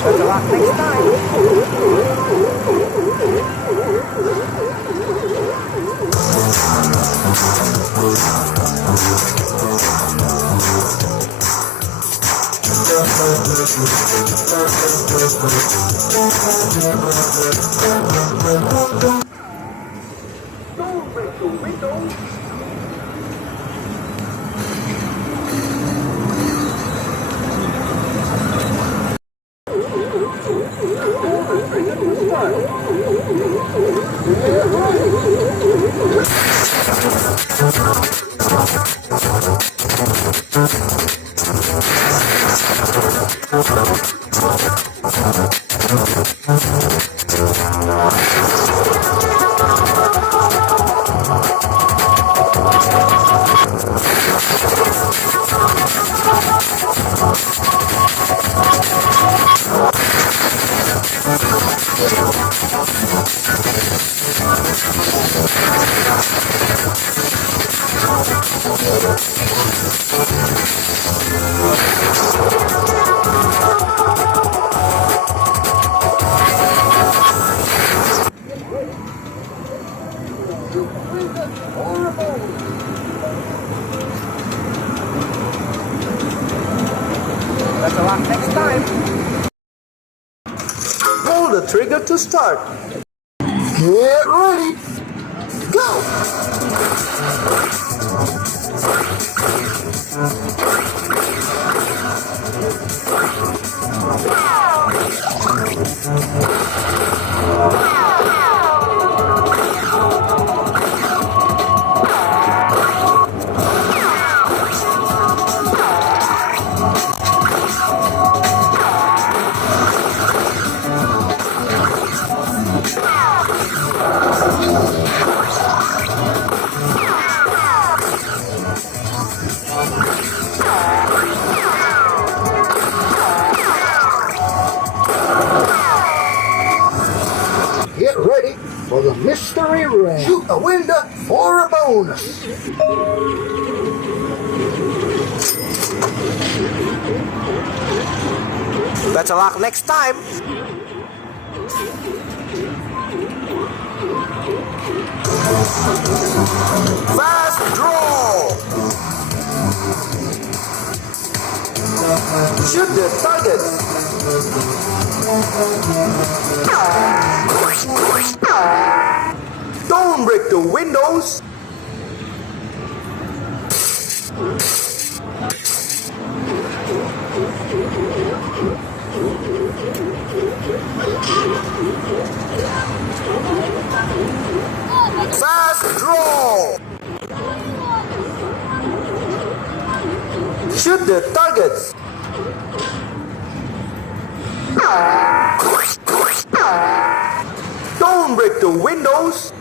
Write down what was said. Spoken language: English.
Good luck next time. Don't break the window. That's a lot next time. Pull the trigger to start. Get ready. Go. Get ready for the mystery round. Shoot a window for a bonus. Better luck next time. Fast draw. Shoot the target. Don't break the windows. Fast draw. Shoot the targets. Don't break the windows.